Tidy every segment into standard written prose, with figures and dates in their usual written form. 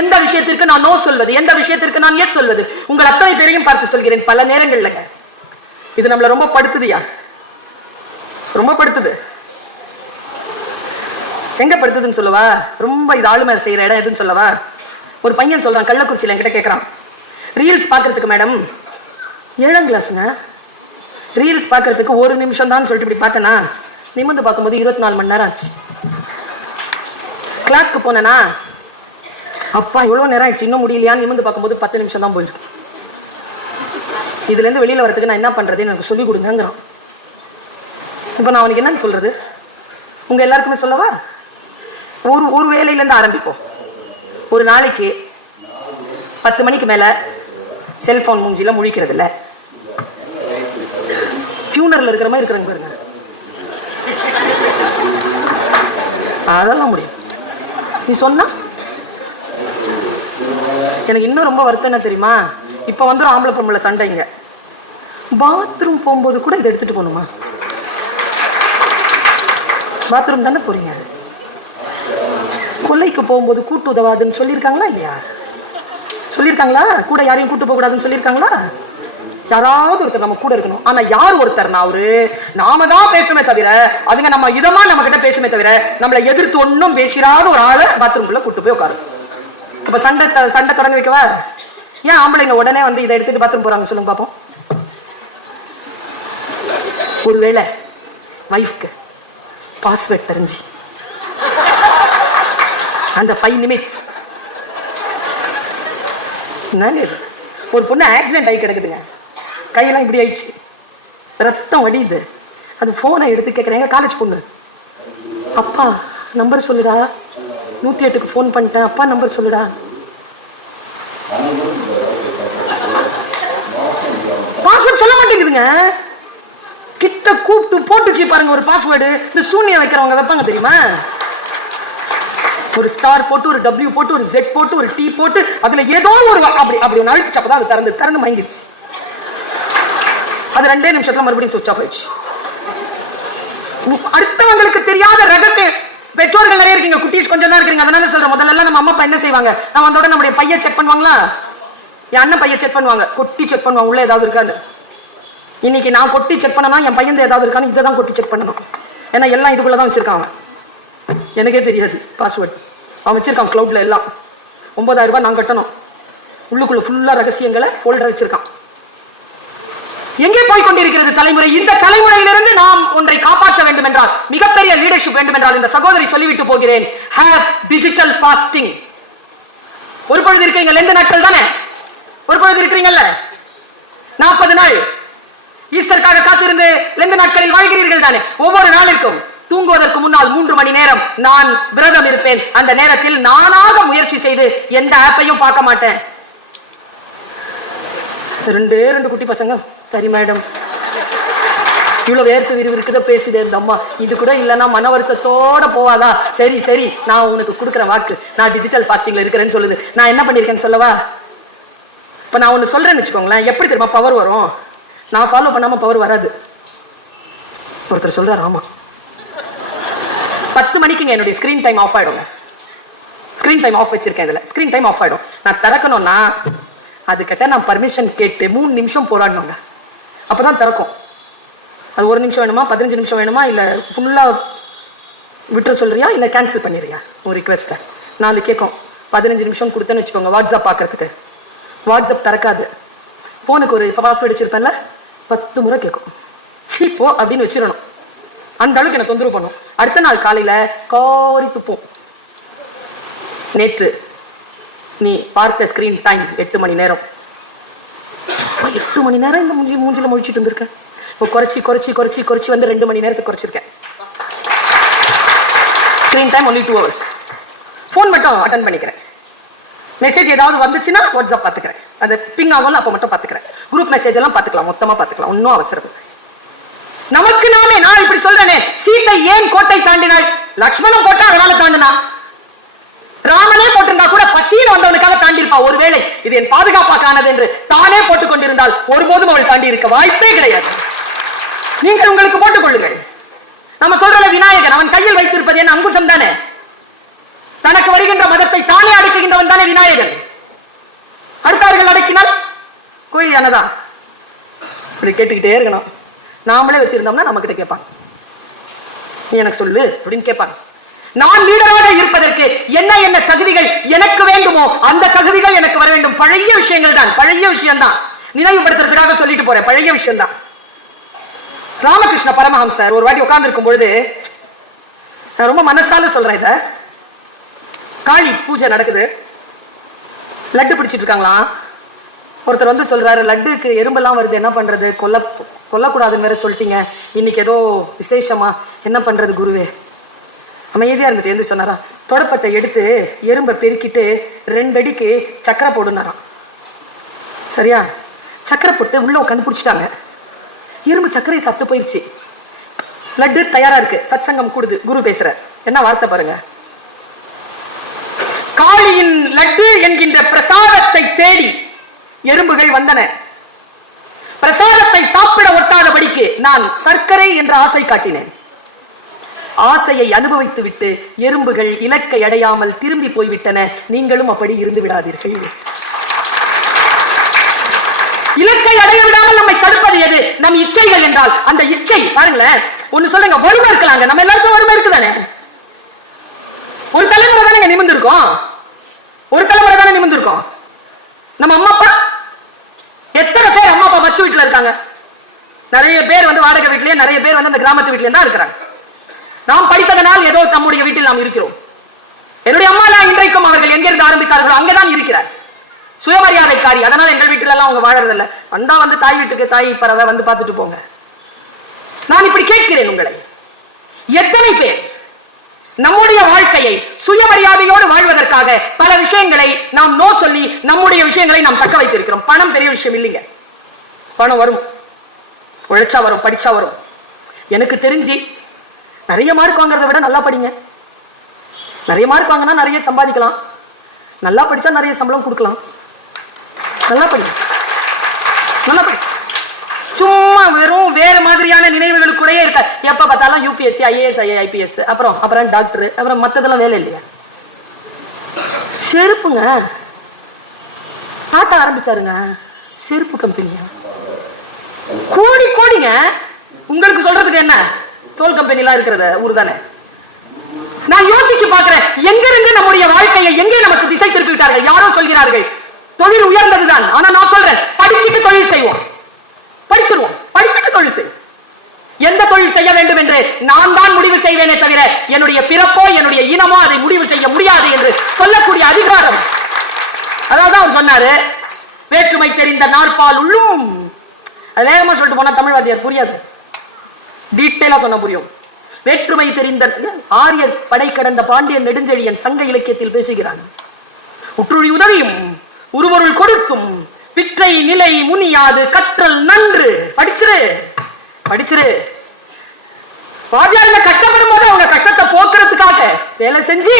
எந்த விஷயத்திற்கு நான் நோ சொல்வது, எந்த விஷயத்திற்கு நான் எஸ் சொல்வது, உங்கள் அத்தனை பேரையும் பார்த்து சொல்கிறேன் பல நேரங்கள்ல. இது நம்மள ரொம்ப படுத்துதியா, ரொம்ப படுத்துது. எங்க படுத்துதுன்னு சொல்லவா? ரொம்ப இது ஆளுமை செய்யற இடம் எதுன்னு சொல்லவா? ஒரு பையன் சொல்றான், கள்ளக்குறிச்சியில என்கிட்ட கேட்கறான், ரீல்ஸ் பாக்குறதுக்கு மேடம் 7ஆம் கிளாஸ்ங்க, ரீல்ஸ் பாக்குறதுக்கு 1 நிமிஷம் தான் சொல்லிட்டு இப்படி பார்த்தனா, நிமிர்ந்து பார்க்கும்போது 24 மணி நேரம் ஆச்சு. கிளாஸ்க்கு போனேனா, அப்பா எவ்வளவு நேரம் ஆயிடுச்சு இன்னும் முடியலையான்னு நிமிர்ந்து பார்க்கும்போது 10 நிமிஷம் தான் போயிருக்கு. இதுல இருந்து வெளியில வரதுக்கு நான் என்ன பண்றதுன்னு எனக்கு சொல்லி கொடுங்கிறான். இப்ப நான் அவனுக்கு என்னன்னு சொல்றது? உங்க எல்லாருக்குமே சொல்லவா? ஒரு வேலையில இருந்து ஆரம்பிப்போம். ஒரு நாளைக்கு 10 மணிக்கு மேல செல்போன் மூஞ்சில முழிக்கிறது இல்ல. ஃபியூனர்ல இருக்கிற மாதிரி இருக்கிறாங்க பாருங்க, அதெல்லாம் முடியும். நீ சொன்னா எனக்கு இன்னும் ரொம்ப வருத்தம் என்ன தெரியுமா? இப்ப வந்து ஆம்பளை பொம்பளை சண்டைங்க. பாத்ரூம் போகும்போது கூட இதை எடுத்துட்டு போகணுமா? பாத்ரூம் தானே போறீங்க. கொல்லைக்கு போகும்போது கூட்டு உதவாதுன்னு சொல்லியிருக்காங்களா இல்லையா? சொல்லியிருக்காங்களா? கூட யாரையும் கூட்டு போக கூடாதுன்னு சொல்லியிருக்காங்களா? யாராவது ஒருத்தர் நம்ம கூட இருக்கணும். ஆனா யார் ஒருத்தர்? அவரு நாம தான் பேசுமே தவிர, அதுங்க நம்ம இதமா நம்ம கிட்ட பேசுமே தவிர, நம்மளை எதிர்த்து ஒன்னும் பேசிடாத ஒரு ஆளை பாத்ரூம்குள்ள கூட்டு போய் உட்காரு. அப்ப சண்டை தொடங்கி வைக்கவா? ஏன் ஆம்பளைங்க உடனே வந்து இதை எடுத்துட்டு பாத்ரூம் போறாங்க சொல்லுங்க பாப்போம். ஒருவேளை வைஃப்க்கு பாஸ்வேர்ட் தெரிஞ்சு அந்த 5 நிமிட்ஸ் ஒரு பொண்ணு ஆக்சிடென்ட் ஆகி கிடக்குதுங்க, கையெல்லாம் இப்படி ஆயிடுச்சு, ரத்தம் வடியுது. அது போனை எடுத்து கேட்குறேன், காலேஜ் பொண்ணு, அப்பா நம்பர் சொல்லுடா, 108க்கு ஃபோன் பண்ணிட்டேன், அப்பா நம்பர் சொல்லுடா. பாஸ்வேர்ட் சொல்ல மாட்டேங்குதுங்க. கிட்ட கூப்பிட்டு போட்டுச்சு பாருங்க ஒரு பாஸ்வேர்டு. இந்த சூனியம் வைக்கிறவங்க வைப்பாங்க தெரியுமா? ஒரு ஸ்டார் போட்டு, ஒரு W போட்டு, ஒரு Z போட்டு, ஒரு T போட்டு, அதுல ஏதோ ஒரு அப்படி ஒன்று அழிச்சு அப்பதான் அது திறந்து மயங்கிடுச்சு. அது 2 நிமிஷத்துல மறுபடியும் சுவிட்ச் ஆஃப் ஆயிடுச்சு. அடுத்தவங்களுக்கு தெரியாத ரகசிய பெற்றோர்கள் நிறைய இருக்கீங்க, குட்டீஸ் கொஞ்சம் தான் இருக்கீங்க. அதனால சொல்றேன், முதல்ல எல்லாம் நம்ம அம்மா அப்பா என்ன செய்வாங்க, நான் வந்தோட நம்முடைய பைய செக் பண்ணுவாங்களா, என் அண்ணன் பைய செக் பண்ணுவாங்க, கொட்டி செக் பண்ணுவாங்க உள்ள ஏதாவது இருக்கான்னு. இன்னைக்கு நான் கொட்டி செக் பண்ணனா என் பையன் ஏதாவது இருக்கான்னு இதை தான் கொட்டி செக் பண்ணணும். ஏன்னா எல்லாம் இதுக்குள்ளதான் வச்சிருக்காங்க, எனக்கே தெரியாது பாஸ்வேர்டு. அவன் வச்சிருக்கான் கிளவுட்ல எல்லாம். 9000 ரூபாய் நான் கட்டணும். உள்ளுக்குள்ள ஃபுல்லா ரகசியங்களை ஃபோல்டர் வச்சிருக்கான். எங்கே போய் கொண்டிருக்கிறது தலைமுறை? இந்த தலைமுறையிலிருந்து நாம் ஒன்றை காப்பாற்ற வேண்டும் என்றால், மிகப்பெரிய லீடர்ஷிப் வேண்டும் என்றால், இந்த சகோதரி சொல்லிவிட்டு போகிறேன், ஹேவ் டிஜிட்டல் ஃபாஸ்டிங். ஒரு பொழுது இருக்கீங்க, 2 நாட்கள் தானே, ஒரு பொழுது இருக்கிறீங்கல்ல, 40 நாள் ஈஸ்டருக்காக காத்திருந்து 2 நாட்களில் வாழ்கிறீர்கள் தானே. ஒவ்வொரு நாளுக்கும் தூங்குவதற்கு முன்னால் 3 மணி நேரம் நான் விரதம் இருப்பேன். அந்த நேரத்தில் நானாக முயற்சி செய்து எந்த ஆப்பையும் பார்க்க மாட்டேன். 2 குட்டி பசங்க, சரி மேடம், இவ்வளவு வேர்த்து விறுவிறுக்குத பேசுதே இந்த அம்மா, இது கூட இல்லைன்னா மன வருத்தத்தோட போவாதா? சரி சரி, நான் உனக்கு கொடுக்குற வாக்கு, நான் டிஜிட்டல் ஃபாஸ்டிங்ல இருக்கிறேன்னு சொல்லுது. நான் என்ன பண்ணிருக்கேன்னு சொல்லவா? இப்ப நான் ஒண்ணு சொல்றேன்னு வச்சுக்கோங்களேன், எப்படி தெரியுமா பவர் வரும்? நான் ஃபாலோ பண்ணாம பவர் வராது. ஒருத்தர் சொல்றாரு, ஆமா 10 மணிக்குங்க என்னுடைய ஸ்கிரீன் டைம் ஆஃப் ஆயிடுங்க. ஸ்கிரீன் டைம் ஆஃப் வச்சிருக்கேன், இதுல ஸ்கிரீன் டைம் ஆஃப் ஆயிடும். நான் திறக்கணும்னா அதுக்கிட்ட நான் பர்மிஷன் கேட்டு 3 நிமிஷம் போராடணுங்க, அப்பதான் திறக்கும். அது 1 நிமிஷம் வேணுமா, 15 நிமிஷம் வேணுமா, இல்ல ஃபுல்லா விட்டுற சொல்றியா, இல்ல கேன்சல் பண்ணிடுறியா ஒரு ரிக்வெஸ்ட்டை. நான் அது கேட்கும். 15 நிமிஷம் கொடுத்தேன்னு வச்சுக்கோங்க வாட்ஸ்அப் பார்க்கறதுக்கு, வாட்ஸ்அப் திறக்காது. போனுக்கு ஒரு பாஸ்வேர்டு வச்சிருப்பேன்ல, 10 முறை கேட்கும். சீப்போ அப்படின்னு வச்சிடணும். அந்த அளவுக்கு எனக்கு தொந்தரவு பண்ணும். அடுத்த நாள் காலையில காரி துப்போம். நேற்று நீ பார்த்த ஸ்கிரீன் டைம் 8 மணி நேரம். 8 மணி நேரம் இந்த மூஞ்சில முழிச்சிட்டு இருந்திருக்கேன். இப்போ குறைச்சி வந்து 2 மணி நேரத்துக்கு குறைச்சிருக்கேன். Screen time only 2 hours. Phone மட்டும் அட்டன் பண்ணிக்கிறேன். மெசேஜ் ஏதாவது வந்துச்சுன்னா வாட்ஸ்அப் பார்த்துக்கிறேன், அது பிங் ஆகும், அப்போ மட்டும் பார்த்துக்கிறேன். குரூப் மெசேஜ் எல்லாம் பார்த்துக்கலாம், மொத்தமா பார்த்துக்கலாம், ஒன்னும் அவசரம். நமக்கு நாமே, நான் இப்படி சொல்றேனே, சீத்தை ஏன் கோட்டை தாண்டினாள்? லக்ஷ்மணன் கோட்டை அதனால தாண்டினா, ராமனே போட்டிருந்தா கூட பசியில் வந்தவனுக்காக தாண்டி இருப்பா. ஒருவேளை இது என் பாதுகாப்பாக்கானது என்று தானே போட்டுக் கொண்டிருந்தால் ஒருபோதும் அவள் தாண்டி இருக்க வாய்ப்பே கிடையாது. நீங்கள் உங்களுக்கு போட்டுக் கொள்ளுங்கள். நம்ம சொல்ற விநாயகன் அவன் கையில் வைத்திருப்பது என்ன? அங்குசம் தானே. தனக்கு வருகின்ற மதத்தை தானே அடக்குகின்றவன் தானே விநாயகன். அடுத்தவர்கள் அடக்கினால் கோயில் யானதான். இப்படி கேட்டுக்கிட்டே இருக்கணும். நாமளே வச்சிருந்தோம்னா நம்ம கிட்ட கேட்பாங்க, நீ எனக்கு சொல்லு அப்படின்னு கேட்பாங்க. நான் லீடராக இருப்பதற்கு என்ன என்ன தகுதிகள் எனக்கு வேண்டுமோ அந்த தகுதிகள் எனக்கு வர வேண்டும். பழைய விஷயங்கள் தான், பழைய விஷயம் தான், நினைவுபடுத்துறதுக்காக சொல்லிட்டு போறேன். பழைய விஷயம் தான். ராமகிருஷ்ண பரமஹம்சர் ஒரு வாட்டி உட்கார்ந்து இருக்கும் பொழுது, நான் ரொம்ப மனசால சொல்றேன், இத காளி பூஜை நடக்குது, லட்டு பிடிச்சிட்டு இருக்காங்களாம். ஒருத்தர் வந்து சொல்றாரு, லட்டுக்கு எறும்பெல்லாம் வருது, என்ன பண்றது, கொல்லக்கூடாதுன்னு வேற சொல்லிட்டீங்க, இன்னைக்கு ஏதோ விசேஷமா, என்ன பண்றது குருவே? அமைதியா இருந்துட்டு எந்த சொன்னாரா, தொடப்பத்தை எடுத்து எறும்பை பெருக்கிட்டு 2 அடிக்கு சக்கரை போடுனாராம். சரியா? சக்கரை போட்டு உள்ள உட்காந்து பிடிச்சிட்டாங்க. எறும்பு சக்கரையை சாப்பிட்டு போயிடுச்சு. லட்டு தயாரா இருக்கு. சத்சங்கம் கூடுது. குரு பேசுற என்ன வார்த்தை பாருங்க, காளியின் லட்டு என்கின்ற பிரசாதத்தை தேடி எறும்புகள் வந்தன. பிரசாதத்தை சாப்பிட ஒட்டாதபடிக்கு நான் சர்க்கரை என்ற ஆசை காட்டினேன். ஆசையை அனுபவித்து விட்டு எறும்புகள் இலக்கை அடையாமல் திரும்பி போய்விட்டன. நீங்களும் அப்படி இருந்து விடாதீர்கள். இலக்கை அடைய விடாமல் நம்மை தடுப்பது எது? நம் இச்சைகள் என்றால் அந்த இச்சை பாருங்களேன். ஒண்ணு சொல்லுங்க, வறுமை இருக்கலாங்க, நம்ம எல்லாருக்கும் வறுமை இருக்குதானே. ஒரு தலைமுறை தானே நிமிர்ந்து இருக்கோம், ஒரு தலைமுறை தானே நிமிர்ந்து இருக்கோம். நம்ம அம்மா அப்பா எத்தனை பேர் அம்மா அப்பா மச்சு வீட்டுல இருக்காங்க? நிறைய பேர் வந்து வாடகை வீட்லயே, நிறைய பேர் வந்து அந்த கிராமத்து வீட்லயே தான் இருக்கிறாங்க. நாம் படித்ததனால் ஏதோ நம்முடைய வீட்டில் நாம் இருக்கிறோம். என்னுடைய அம்மா எல்லாம் இன்றைக்கும் அவர்கள் எங்கிருந்து ஆரம்பித்தார்களோ அங்கேதான் இருக்கிறார். சுயமரியாதைக்காரி. அதனால எங்கள் வீட்டுல எல்லாம் அவங்க வாழறதில்ல. வந்தா வந்து தாய் வீட்டுக்கு தாய் பறவை வந்து பார்த்துட்டு போங்க. நான் இப்படி கேட்கிறேன் உங்களை, எத்தனை பேர் நம்முடைய வாழ்க்கையை சுயமரியாதையோடு வாழ்வதற்காக பல விஷயங்களை நாம் நோ சொல்லி நம்முடைய விஷயங்களை நாம் தக்க வைத்திருக்கிறோம். பணம் பெரிய விஷயம் இல்லைங்க. பணம் வரும், உழைச்சா வரும், படிச்சா வரும். எனக்கு தெரிஞ்சு நிறைய மார்க் வாங்குறதை விட நல்லா படிங்க. நிறைய மார்க் வாங்கினா நிறைய சம்பாதிக்கலாம், நல்லா படிச்சா நிறைய சம்பளம் கொடுக்கலாம். நல்லா படி, நல்லா படி. சும்மா வெறும் வேற மாதிரியான நினைவுகளுக்குள்ளேயே இருக்க. எப்ப பார்த்தாலும் யூபிஎஸ்சி, ஐஏஎஸ், ஐபிஎஸ், அப்புறம் டாக்டர், அப்புறம் மத்ததெல்லாம் வேலை இல்லையா? செருப்புங்க ஆட்ட ஆரம்பிச்சாருங்க, செருப்பு கம்பெனியா, கோடி கோடிங்க. உங்களுக்கு சொல்றதுக்கு என்ன, தோல் கம்பெனி எல்லாம் இருக்கிறத ஊர் தானே. நான் யோசிச்சு பார்க்கிறேன், எங்கிருந்து நம்முடைய வாழ்க்கையை எங்கே நமக்கு திசை திருப்பி விட்டார்கள். யாரோ சொல்கிறார்கள் தொழில் உயர்ந்ததுதான், ஆனா நான் சொல்றேன் படிச்சுட்டு தொழில் செய்வோம், படிச்சிருவோம், படிச்சுட்டு தொழில் செய்வோம். எந்த தொழில் செய்ய வேண்டும் என்று நான் தான் முடிவு செய்வேனே தவிர என்னுடைய பிறப்போ என்னுடைய இனமோ அதை முடிவு செய்ய முடியாது என்று சொல்லக்கூடிய அதிகாரம். அதாவது அவர் சொன்னாரு, வேற்றுமை தெரிந்த நாற்பால் உள்ளும். அது வேகமா சொல்லிட்டு போனா தமிழ்வாதியார் புரியாது, டீட்டெயிலா சொன்ன புரியும். வேற்றுமை தெரிந்த ஆரியர் படை கடந்த பாண்டியன் நெடுஞ்செழியன் சங்க இலக்கியத்தில் பேசுகிறான். உற்றுழி உதவியும் உருவருள் கொடுத்தும் பிற்றை நிலை முனியாது கற்றல் நன்று. படிச்சிரு, படிச்சிரு. வாத்தியாருங்க கஷ்டப்படும் போது அவங்க கஷ்டத்தை போக்குறதுக்காக வேலை செஞ்சு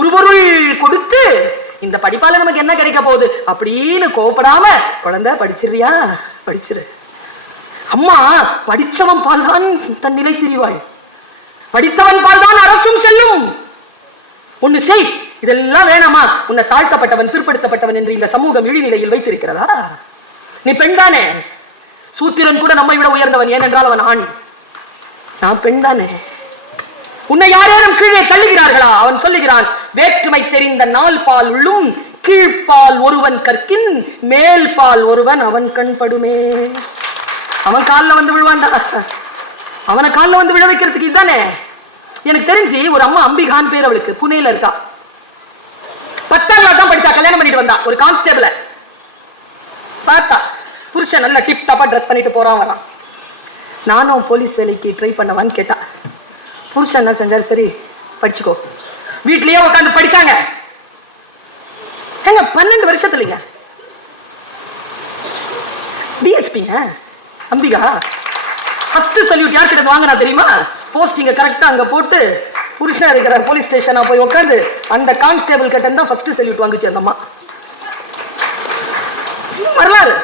உருவருள் கொடுத்து இந்த படிப்பால நமக்கு என்ன கிடைக்க போகுது அப்படின்னு கோபப்படாம குழந்தை படிச்சிருறியா, படிச்சிரு. அம்மா படிச்சவன் பால் தான் தன் நிலை திரிவாள், படித்தவன் பால் தான் அரசும் செல்லும். ஒண்ணு செய், இதெல்லாம் வேணாமா? உன்னை தாழ்த்தப்பட்டவன், பிற்படுத்தப்பட்டவன் என்று இந்த சமூகம் இழிநிலையில் வைத்திருக்கிறதா? நீ பெண் தானே. சூத்திரன் கூட நம்மை விட உயர்ந்தவன், ஏனென்றால் அவன் ஆண். நான் பெண் தானே. உன்னை யாரேனும் கீழே தள்ளுகிறார்களா? அவன் சொல்லுகிறான், வேற்றுமை தெரிந்த நாள் பால் உள்ளும் கீழ்பால் ஒருவன் கற்கின் மேல் பால் ஒருவன் அவன் கண் படுமே. அவன் காலில் வந்து விழுவான்டா, அவனை காலில் வந்து விழ வைக்கிறதுக்கு இதுதானே. எனக்கு தெரிஞ்சு ஒரு அம்மா அம்பிகான் பேர், அவளுக்கு புனேல இருக்கா. 10ஆம் கிளாஸ் தான் படிச்சா, கல்யாணம் பண்ணிட்டு வந்தா. ஒரு கான்ஸ்டேபிள பார்த்தா, புருஷன் நல்ல டிப் டாப்பா ட்ரெஸ் பண்ணிட்டு போறான் வரான். நானும் போலீஸ் வேலைக்கு ட்ரை பண்ணவான்னு கேட்டா, புருஷன் என்ன செஞ்சாரு, சரி படிச்சுக்கோ. வீட்லயே உட்காந்து படிச்சாங்க. எங்க 12 வருஷத்துலங்க டிஎஸ்பிங்க அம்பிகா. ஃபர்ஸ்ட் சல்யூட் யார் கிட்ட வாங்கினா தெரியுமா? போஸ்டிங்க கரெக்டா அங்க போட்டு புருஷன் இருக்கிற போலீஸ் ஸ்டேஷனா போய் உட்காந்து அந்த கான்ஸ்டேபிள் கிட்ட தான் ஃபர்ஸ்ட் சல்யூட் வாங்குச்சு அந்த அம்மா. வரலாறு.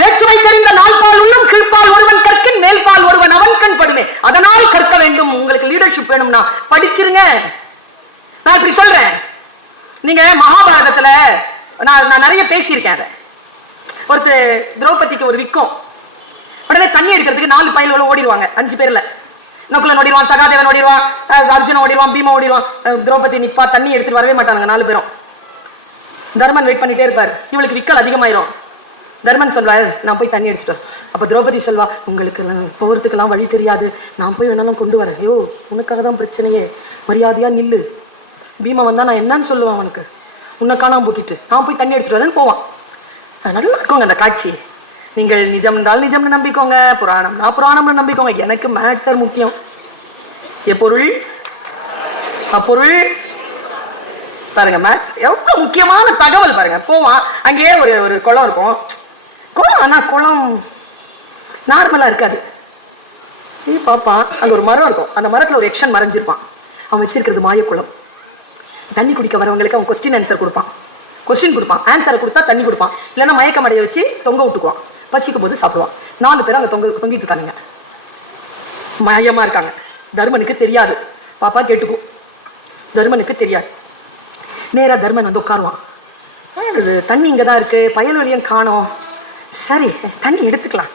வேற்றுமை தெரிந்த நால்பால் உள்ளும் கீழ்பால் ஒருவன் கற்கின் மேல்பால் ஒருவன் அவன் கண் படுமே. அதனால் கற்க வேண்டும். உங்களுக்கு லீடர்ஷிப் வேணும்னா படிச்சிருங்க. நான் இப்படி சொல்றேன். நீங்க மகாபாரதத்துல நான் நிறைய பேசியிருக்கேன். அதை ஒருத்தர் திரௌபதிக்கு ஒரு விக்கம், உடனே தண்ணி எடுக்கிறதுக்கு 4 பயல்களும் ஓடிடுவாங்க. 5 பேர்ல நகுலன் ஓடிடுவான், சகாதேவன் ஓடிடுவான், அர்ஜுனன் ஓடிடுவான், பீமா ஓடிடுவான். திரௌபதி நிப்பா, தண்ணி எடுத்துட்டு வரவே மாட்டாங்க 4 பேரும். தர்மன் வெயிட் பண்ணிட்டே இருப்பார். இவளுக்கு விக்கல் அதிகமாயிரும். தர்மன் சொல்வாரு, நான் போய் தண்ணி எடுத்துட்டு வரேன். அப்ப திரௌபதி சொல்வா, உங்களுக்கு போறதுக்கெல்லாம் வழி தெரியாது, நான் போய் வேணாலும் கொண்டு வரேன். ஐயோ, உனக்காக தான் பிரச்சனையே, மரியாதையா நில்லு. பீமா வந்தா நான் என்னன்னு சொல்லுவான் அவனுக்கு, உன்னை காணாம போட்டுட்டு நான் போய் தண்ணி எடுத்துட்டு வரேன்னு போவான். நல்லா இருக்குங்க அந்த காட்சி. நீங்கள் நிஜம் என்றால் நிஜம்னு நம்பிக்கோங்க, புராணம்னா புராணம்னு நம்பிக்கோங்க. எனக்கு மேட்டர் முக்கியம். எப்பொருள் அப்பொருள். பாருங்க, எவ்வளவு முக்கியமான தகவல் பாருங்க. போவான், அங்கேயே ஒரு குளம் இருக்கும். குளம், ஆனா குளம் நார்மலா இருக்காது. நீ பாப்பான், அங்க ஒரு மரம் இருக்கும். அந்த மரத்துல ஒரு எக்ஷன் மறைஞ்சிருப்பான். அவன் வச்சிருக்கிறது மாயக்குளம். தண்ணி குடிக்க வரவங்களுக்கு அவன் கொஸ்டின் ஆன்சர் கொடுப்பான். கொஸ்டின் கொடுப்பான், ஆன்சரை கொடுத்தா தண்ணி கொடுப்பான். இல்லைன்னா மயக்க மடைய வச்சு தொங்க விட்டுக்குவான். பசிக்கும் போது சாப்பிடுவான். 4 பேர் அங்க தொங்கிட்டு இருக்காங்க, மயமா இருக்காங்க. தர்மனுக்கு தெரியாது. பாப்பா கேட்டுக்கும், தர்மனுக்கு தெரியாது. நேரா தர்மன் வந்து உட்காருவான். தண்ணி இங்கதான் இருக்கு, பயல்வெளியும் காணோம். சரி, தண்ணி எடுத்துக்கலாம்.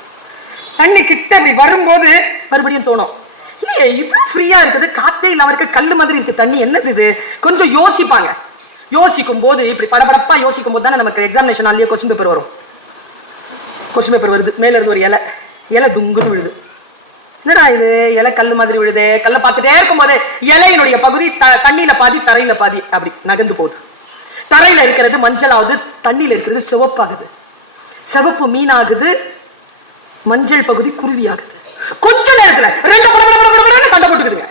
தண்ணி கிட்ட அப்படி வரும்போது மறுபடியும் தோணும், இல்லையே இவ்வளவு ஃப்ரீயா இருக்குது, காத்தே இல்லாம இருக்கு, கல்லு மாதிரி இருக்கு தண்ணி, என்னது இது? கொஞ்சம் யோசிப்பாங்க. யோசிக்கும் போது இப்படி படபடப்பா யோசிக்கும் போது தானே நமக்கு எக்ஸாமினேஷன் ஆல்லையே கொஸ்டின் பேப்பர் வரும். கொஸ்டின் பேப்பர் வருது, மேல இருந்து ஒரு இலை துங்குன்னு விழுது. என்னடா இது, இலை கல்லு மாதிரி விழுது. கல்லை பார்த்துட்டே இருக்கும் போது இலையினுடைய பகுதி தண்ணியில பாதி தரையில பாதி அப்படி நகர்ந்து போகுது. தரையில இருக்கிறது மஞ்சள் ஆகுது, தண்ணியில இருக்கிறது சிவப்பாகுது. சிவப்பு மீனாகுது, மஞ்சள் பகுதி குருவி ஆகுது. கொஞ்ச நேரத்துல 2 சண்டை போட்டுக்குதுங்க.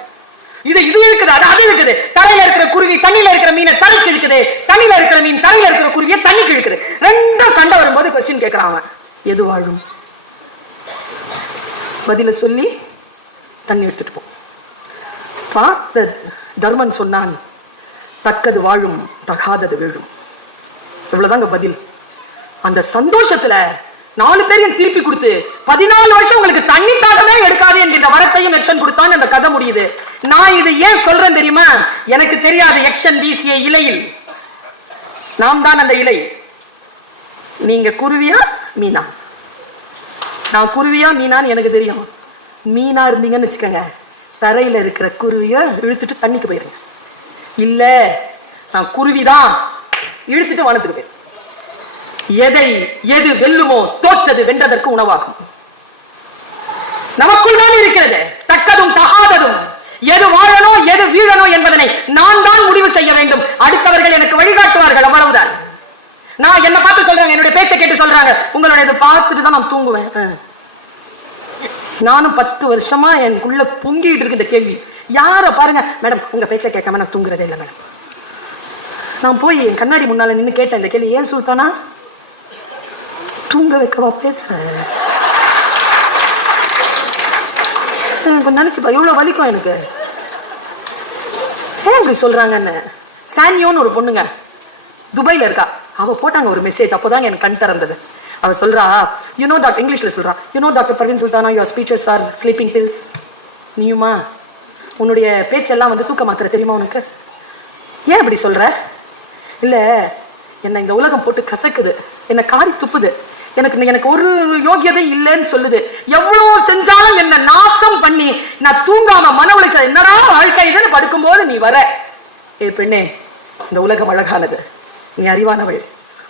இது இருக்குது, அது இருக்குது. தரையில இருக்கிற குருவி தண்ணியில இருக்கிற மீனை தரைக்கு இழுக்குது, தண்ணியில இருக்கிற மீன் தரையில இருக்கிற குருவியை தண்ணிக்கு இழுக்குது. 2 சண்டை வரும்போது கொஸ்டின் கேட்கிறான், எது வாழும்? பதில சொல்லி தண்ணி எடுத்துட்டு போ. பார்த்த தர்மன் சொன்னான், தக்கது வாழும், தகாதது வீழும். இவ்வளவுதாங்க பதில். அந்த சந்தோஷத்துல 4 பேரையும் திருப்பி கொடுத்து 14 வருஷம் உங்களுக்கு தண்ணி தாகமே எடுக்காது என்கின்ற வரத்தையும் எக்ஷன் கொடுத்தான். அந்த கதை முடியுது. நான் இது ஏன் சொல்றேன் தெரியுமா? எனக்கு தெரியாது எக்ஷன் வீசிய இலையில் நாம் தான் அந்த இலை. நீங்க குருவியா மீனா? நான் குருவியா மீனான்னு எனக்கு தெரியும். மீனா இருந்தீங்கன்னு வச்சுக்கோங்க, தரையில இருக்கிற குருவிய இழுத்துட்டு தண்ணிக்கு போயிருங்க. இல்ல, நான் குருவிதான், இழுத்துட்டு வானத்துக்கு போயிரு. எது வெல்லுமோ தோற்றது வென்றதற்கு உணவாகும். நமக்குள் தான் இருக்கிறது தக்கதும் தகாததும். எது வாழணும் எது வீழணும் என்பதனை நான் தான் முடிவு செய்ய வேண்டும். அடுத்தவர்கள் எனக்கு வழிகாட்டுவார்கள், அவ்வளவுதான். நான் என்ன பார்த்து சொல்றாங்க, என்னுடைய பேச்சை கேட்டு சொல்றாங்க, உங்களுடைய பார்த்துட்டு தான் நான் தூங்குவேன். நானும் 10 வருஷமா எனக்குள்ள பொங்கிட்டு இருக்கு இந்த கேள்வி. யார பாருங்க, மேடம் உங்க பேச்சை கேட்காம நான் தூங்குறதே இல்லை மேடம். நான் போய் என் கண்ணாடி முன்னால நின்று கேட்டேன் இந்த கேள்வி, ஏன் சுல்தானா தூங்க வைக்கவா பேசுறேன்? நினைச்சுப்பா எவ்வளவு வலிக்கும் எனக்கு. ஏன் இப்படி சொல்றாங்கன்னு. சானியோன்னு ஒரு பொண்ணுங்க துபாயில இருக்கா. அவ போட்டாங்க ஒரு மெசேஜ், அப்போதான் எனக்கு கண் திறந்தது. அவ சொல்றா, யூனோ டாக்டர், இங்கிலீஷ்ல சொல்றா, you know doctor Parveen Sultana, your speeches are sleeping pills. நீயுமா உன்னுடைய பேச்செல்லாம் வந்து தூக்க மாத்திரை தெரியுமா உனக்கு? ஏன் அப்படி சொல்ற? இல்ல, என்ன இந்த உலகம் போட்டு கசக்குது, என்ன காரி துப்புது, எனக்கு ஒரு யோகியதை இல்லைன்னு சொல்லுது. எவ்வளவு செஞ்சாலும் என்ன நாசம் பண்ணி நான் தூங்காம மன உளைச்சல், என்னடா வாழ்க்கை இதுன்னு படுக்கும் போது நீ வர. ஏ பெண்ணே, இந்த உலகம் அழகானது, நீ அறிவானவள்,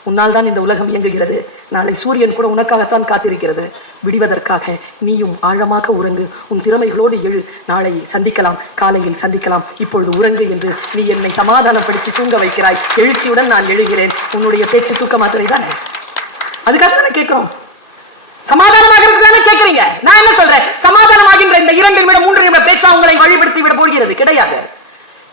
உன்னால் தான் இந்த உலகம் இயங்குகிறது. நாளை சூரியன் கூட உனக்காகத்தான் காத்திருக்கிறது. விடுவதற்காக நீயும் ஆழமாக உறங்கு, உன் திறமைகளோடு எழு. நாளை சந்திக்கலாம், காலையில் சந்திக்கலாம், இப்பொழுது உறங்கு என்று நீ என்னை சமாதானப்படுத்தி தூங்க வைக்கிறாய். எழுச்சியுடன் நான் எழுகிறேன். உன்னுடைய பேச்சு தூக்க மாத்திரை தானே, அதுக்காக தானே கேட்கிறோம். சமாதானமாக தானே கேட்கிறீங்க. நான் என்ன சொல்றேன், சமாதானமாகின்ற இந்த 2 நிமிடம் 3 நிமிடம் பேச்சா உங்களை வழிபடுத்தி விட போகிறது கிடையாது.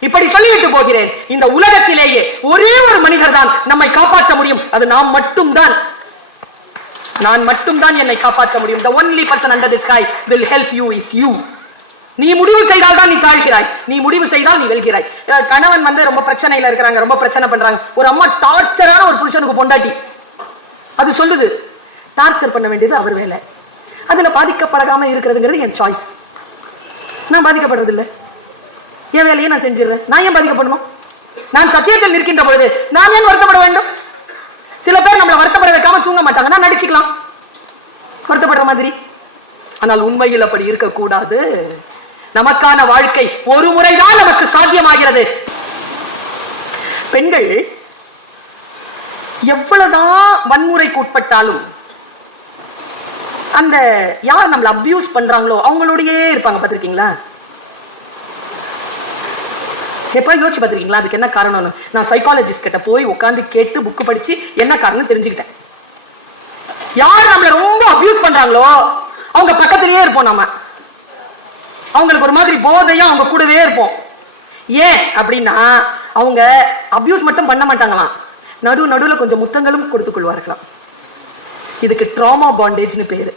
இப்படி சொல்லிவிட்டு போகிறேன், இந்த உலகத்திலேயே ஒரே ஒரு மனிதர் தான் நம்மை காப்பாற்ற முடியும். அது நான் மட்டும்தான். நான் மட்டும்தான் என்னை காப்பாற்ற முடியும். The only person under the sky will help you is you. நீ முடிவு செய்தால் தான் நீ தாழ்கிறாய், நீ முடிவு செய்தால் நீ வெல்கிறாய். கணவன் வந்து ரொம்ப பிரச்சனையில இருக்கிறாங்க, ரொம்ப பிரச்சனை பண்றாங்க. ஒரு அம்மா டார்ச்சரான ஒரு புருஷனுக்கு பொண்டாட்டி, அது சொல்லுது டார்ச்சர் பண்ண வேண்டியது அவர் வேலை. அதுல பாதிக்கப்படாம இருக்கிறதுங்கிறது என் சாய்ஸ். நான் பாதிக்கப்படுறது இல்லை, என் வேலையை நான் செஞ்சிடறேன். நான் ஏன் பாதிக்கப்படணும்? நான் சத்தியத்தில் நிற்கின்ற பொழுது நான் ஏன் வருத்தப்பட வேண்டும்? சில பேர் நம்மளை வருத்தப்பட வைக்காம தூங்க மாட்டாங்க, நான் நடிச்சுக்கலாம் வருத்தப்படுற மாதிரி. ஆனால் உண்மையில் அப்படி இருக்கக்கூடாது. நமக்கான வாழ்க்கை ஒரு முறைதான் நமக்கு சாத்தியமாகிறது. பெண்கள் எவ்வளவுதான் வன்முறைக்கு உட்பட்டாலும் அந்த யார் நம்மளை அபியூஸ் பண்றாங்களோ அவங்களோடயே இருப்பாங்க. பார்த்திருக்கீங்களா? எப்ப யோசிச்சு பார்த்திருக்கீங்களா அதுக்கு என்ன காரணம்னு? நான் சைக்காலஜிஸ்ட் கிட்ட போய் உட்காந்து கேட்டு புக்கு படிச்சு என்ன காரணம் தெரிஞ்சுக்கிட்டேன். யார் நம்மளை ரொம்ப அபியூஸ் பண்றாங்களோ அவங்க பக்கத்திலேயே இருப்போம். நம்ம அவங்களுக்கு ஒரு மாதிரி போதையா அவங்க கூடவே இருப்போம். ஏன் அப்படின்னா அவங்க அபியூஸ் மட்டும் பண்ண மாட்டாங்களாம், நடுவுல கொஞ்சம் முத்தங்களும் கொடுத்துக் கொள்வார்களாம். இதுக்கு ட்ராமா பாண்டேஜ்னு பேரு.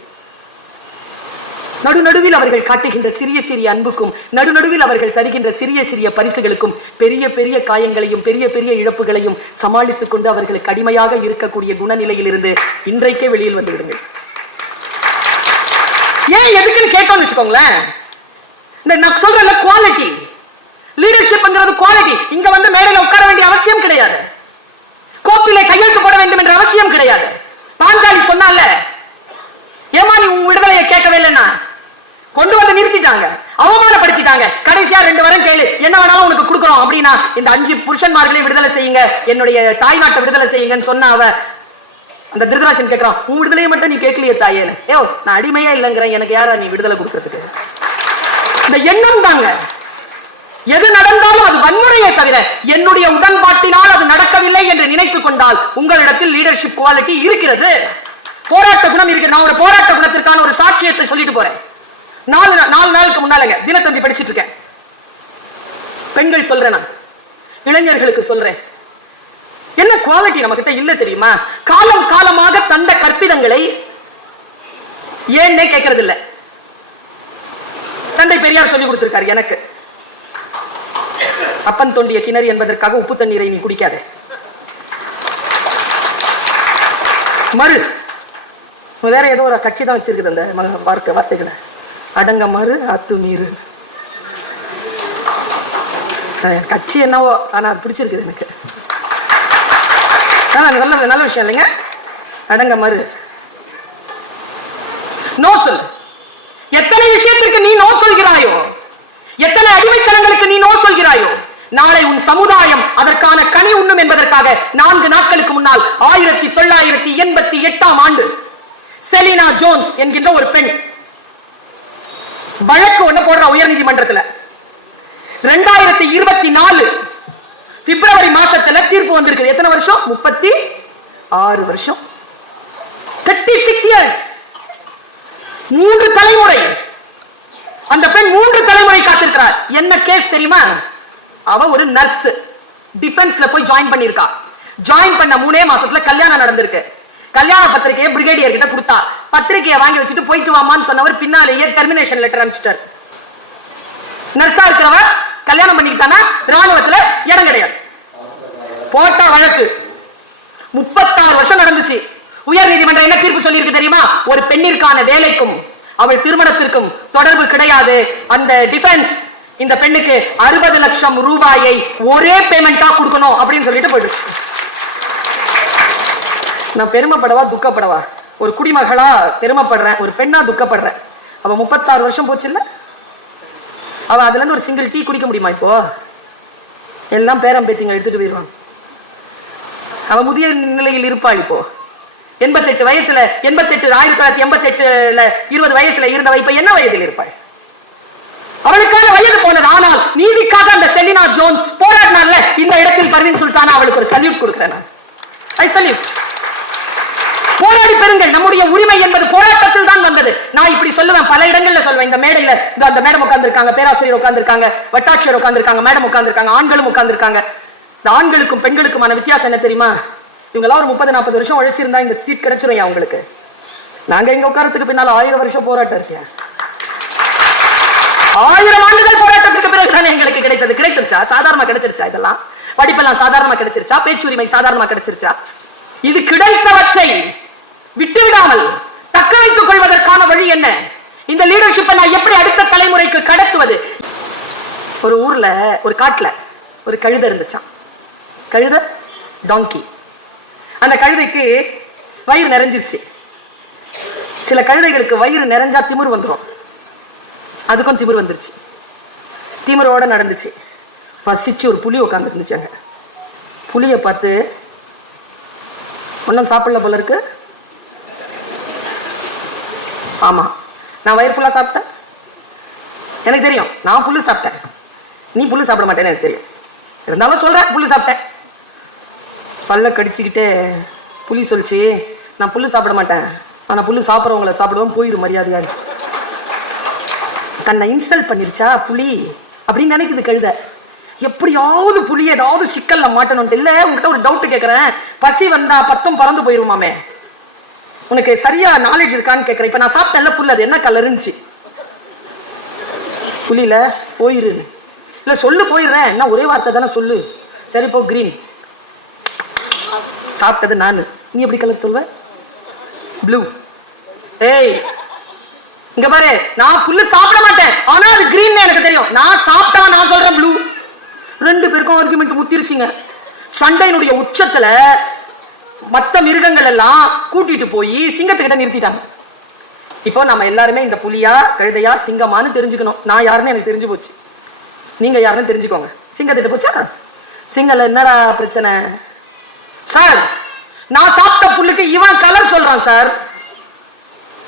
நடுவில் அவர்கள் காட்டுகின்ற சிறிய சிறிய அன்புக்கும் நடுவில் அவர்கள் தருகின்ற சிறிய சிறிய பரிசுகளுக்கும் பெரிய பெரிய காயங்களையும் பெரிய பெரிய இழப்புகளையும் சமாளித்துக் கொண்டு அவர்களுக்கு அடிமையாக இருக்கக்கூடிய குணநிலையில் இருந்து இன்றைக்கே வெளியில் வந்து விடுங்கள். ஏன் எதுக்குன்னு கேட்டோம்னு வச்சுக்கோங்களேன், இந்த நான் சொல்றேன் குவாலிட்டி லீடர்ஷிப்ங்கிறது குவாலிட்டி. இங்க வந்து மேடையில் உட்கார வேண்டிய அவசியம் கிடையாது, கோப்பிலே கையெழுத்து போட வேண்டும் என்ற அவசியம் கிடையாது. பாஞ்சாலி சொன்னால ஏமா நீ உன் விடுதலையை கேட்கவே இல்லைன்னா கொண்டு வந்து நிறுத்திட்டாங்க, அவமானப்படுத்திட்டாங்க. கடைசியா 2 வாரம் கேளு, என்ன வேணாலும் உனக்கு கொடுக்குறோம் அப்படின்னா இந்த 5 புருஷன்மார்களையும் விடுதலை செய்யுங்க, என்னுடைய தாய்நாட்டை விடுதலை செய்யுங்கன்னு சொன்ன அவ அந்த திருதராஷன் கேட்கிறான், உன் விடுதலையை மட்டும் நீ கேட்கலையே தாயேன்னு. ஏ நான் அடிமையே இல்லைங்கிறேன், எனக்கு யாரா நீ விடுதலை கொடுக்கறதுக்கு? இந்த எண்ணம் தாங்க. எது நடந்தாலும் அது வன்முறையை தவிர என்னுடைய உடன்பாட்டினால் அது நடக்கவில்லை என்று நினைத்துக் கொண்டால் உங்களிடத்தில் லீடர்ஷிப் குவாலிட்டி இருக்கிறது, போராட்ட குணம் இருக்கிறது. நான் ஒரு போராட்ட குணத்திற்கான ஒரு சாட்சியத்தை சொல்லிட்டு போறேன். 4 நாளுக்கு முன்னாலங்க தினத்தந்தி படிச்சிட்டு இருக்கேன். பெண்கள் சொல்றேன், நான் இளைஞர்களுக்கு சொல்றேன், என்ன குவாலிட்டி நம்ம கிட்ட இல்ல தெரியுமா? காலம் காலமாக தந்த கற்பிதங்களை ஏன்னே கேட்கறது இல்ல. தந்தை பெரியார் சொல்லி கொடுத்திருக்காரு எனக்கு, அப்பன் தோண்டிய கிணறு என்பதற்காக உப்பு தண்ணீரை நீ குடிக்காத. மறு வேற ஏதோ ஒரு கட்சி தான் வச்சிருக்குது அந்த வார்த்தைகளை, அடங்க மறு அத்துமீறு. கட்சி என்னவோ ஆனா அது பிடிச்சிருக்குது எனக்கு. நல்ல விஷயம் இல்லைங்க. அடங்க மறு நோ சொல். எத்தனை விஷயத்திற்கு நீ நோ சொல்கிறாயோ, எத்தனை அடிமைத்தனங்களுக்கு நீ நோ சொல்கிறாயோ, நாளை உன் சமுதாயம் அதற்கான கனி உண்ணும் என்பதற்காக 4 நாட்களுக்கு முன்னால் 1988ஆம் ஆண்டு செலினா ஜோன்ஸ் என்கின்ற ஒரு பெண் வழக்கு ஒண்ணு போடுற உயர் நீதிமன்றத்தில் 2024 பிப்ரவரி மாசத்துல தீர்ப்பு வந்திருக்கு. எத்தனை வருஷம்? 36 வருஷம், 36 years. 3 தலைமுறை அந்த பெண் 3 தலைமுறை காத்திருக்கிறார். என்ன கேஸ் தெரியுமா? அவ ஒரு நர்ஸ், டிஃபென்ஸ்ல போய் ஜாயின் பண்ணிருக்கா. ஜாயின் பண்ண 3 மாசத்துல கல்யாணம் நடந்திருக்கு. கல்யாண பத்திரிகையை பிரிகேடியர் கிட்ட கொடுத்தா, பத்திரிகையை வாங்கி வச்சுட்டு போயிட்டு வாமான்னு சொன்னவர் பின்னாலேயே டெர்மினேஷன் லெட்டர் அனுப்பிச்சிட்டார். நர்ஸா இருக்கிறவ கல்யாணம் பண்ணிக்கிட்டானா ராணுவத்துல இடம் கிடையாது. போட்ட வழக்கு 36 வருஷம் நடந்துச்சு. உயர் நீதிமன்றம் என்ன தீர்ப்பு சொல்லி இருக்கு தெரியுமா? ஒரு பெண்ணிற்கான வேலைக்கும் அவள் திருமணத்திற்கும் தொடர்பு கிடையாது. அந்த டிஃபென்ஸ் இந்த பெண்ணுக்கு 60 லட்சம் ரூபாயை ஒரே பேமெண்டா கொடுக்கணும் அப்படின்னு சொல்லிட்டு போயிடுச்சு. நான் பெருமைப்படவா துக்கப்படவா? ஒரு குடிமகளா பெருமைப்படுறேன், ஒரு பெண்ணா துக்கப்படுறேன். அவ 36 வருஷம் போச்சு இல்ல, அவ அதுல இருந்து ஒரு சிங்கிள் டீ குடிக்க முடியுமா? இப்போ எல்லாம் பேரம் பேத்திங்க எடுத்துட்டு போயிருவாங்க. அவ முதிய நிலையில் இருப்பாள். இப்போ 88 வயசுல 1988ல 20 வயசுல இருந்தவ இப்ப என்ன வயதில் இருப்பாள்? அவளுக்கான வயது போனது. ஆனால் நீதிக்காக அந்த செலினா ஜோன்ஸ் போராடினால இந்த இடத்தில் பர்வீன் சுல்தானா அவளுக்கு ஒரு சல்யூட் கொடுக்கிறேன். ஐ சல்யூட். போராடி பெறுங்கள். நம்முடைய உரிமை என்பது போராட்டத்தில் தான் வந்தது. நான் இப்படி சொல்லுவேன், பல இடங்கள்ல சொல்லுவேன். இந்த மேடையில அந்த மேடம் உட்கார்ந்திருக்காங்க, பேராசிரியர் உட்கார்ந்திருக்காங்க, வட்டாட்சியர் உட்கார்ந்திருக்காங்க, மேடம் உட்கார்ந்திருக்காங்க, ஆண்களும் உட்கார்ந்திருக்காங்க. இந்த ஆண்களுக்கும் பெண்களுக்குமான வித்தியாசம் என்ன தெரியுமா? இவங்கெல்லாம் ஒரு 30-40 வருஷம் உழைச்சிருந்தா இந்த சீட் கிடைச்சிரும் அவங்களுக்கு. நாங்க இங்க உட்காரத்துக்கு பின்னால 1000 வருஷம் போராட்டம் இருக்கேன். 1000 ஆண்டுகள் போராட்டத்துக்கு பிறகு எங்களுக்கு கிடைத்தது. கிடைச்சிருச்சா? சாதாரணமா கிடைச்சிருச்சா? இதெல்லாம் படிப்பெல்லாம் சாதாரணமா கிடைச்சிருச்சா? பேச்சுரிமை சாதாரணமா கிடைச்சிருச்சா? இது கிடைத்தவற்றை விட்டுவிடாமல் தக்க வைத்துக் கொள்வதற்கான வழி என்ன? இந்த லீடர்ஷிப்பை நான் எப்படி அடுத்த தலைமுறைக்கு கடத்துவது? ஒரு ஊர்ல ஒரு காட்டுல ஒரு கழுதை இருந்துச்சான். கழுதை, டாங்கி. அந்த கழுதைக்கு வயிறு நிறைஞ்சிருச்சு. சில கழுதைகளுக்கு வயிறு நிறைஞ்சா திமிர் வந்துடும். அதுக்கும் திமிர் வந்துருச்சு. திமிரோட நடந்துச்சு. பசிச்சு ஒரு புலி உட்கார்ந்து இருந்துச்சு. அங்க புலியை பார்த்து, ஒன்றும் சாப்பிடல போல இருக்கு. ஆமா, நான் வயிறு ஃபுல்லா சாப்பிட்டேன். எனக்கு தெரியும், நான் புல்லு சாப்பிட்டேன். நீ புல்லு சாப்பிட மாட்டேன்னு எனக்கு தெரியும். இருந்தாலும் சொல்றேன், புல்லு சாப்பிட்டேன். பல்ல கடிச்சுக்கிட்டே புலி சொல்லிச்சு, நான் புல்லு சாப்பிட மாட்டேன், ஆனா புல்லு சாப்பிட்றவங்களை சாப்பிடுவோம், போயிரு மரியாதையா. தன்னை இன்சல்ட் பண்ணிருச்சா புலி அப்படின்னு நினைக்குது கழுதை. எப்படியாவது புலி ஏதாவது சிக்கல்ல மாட்டணும். இல்ல, உங்ககிட்ட ஒரு டவுட் கேட்கறேன். பசி வந்தா பத்தும் பறந்து போயிருமாமே, உனக்கு சரியா நாலேஜ் இருக்கான்னு கேட்கறேன். இப்ப நான் சாப்பிட்டேன்ல புல்லு, அது என்ன கலர் இருந்துச்சு? புலியில போயிரு. இல்ல சொல்லு, போயிடுறேன். என்ன ஒரே வார்த்தை தானே சொல்லு. சரி போ, கிரீன். சாப்பிட்டது நானு, நீ எப்படி கலர் சொல்வ? ப்ளூ. ஏய் இங்க பாரு, நான் புல்லு சாப்பிட மாட்டேன், ஆனா அது கிரீன் எனக்கு தெரியும். நான் சாப்பிட்டா நான் சொல்றேன் ப்ளூ. ரெண்டு பேருக்கும் ஆர்குமெண்ட் முத்திருச்சுங்க. சண்டையினுடைய உச்சத்துல மற்ற மிருகங்கள் எல்லாம் கூட்டிட்டு போய் சிங்கத்துக்கிட்ட நிறுத்திட்டாங்க. இப்போ நம்ம எல்லாருமே இந்த புலியா கழுதையா சிங்கமானு தெரிஞ்சுக்கணும். நான் யாருன்னு எனக்கு தெரிஞ்சு போச்சு, நீங்க யாருன்னு தெரிஞ்சுக்கோங்க. சிங்கத்திட்ட போச்சா? சிங்கல என்னடா பிரச்சனை சார்? நான் சாப்பிட்ட புல்லுக்கு இவன் கலர் சொல்றான் சார்.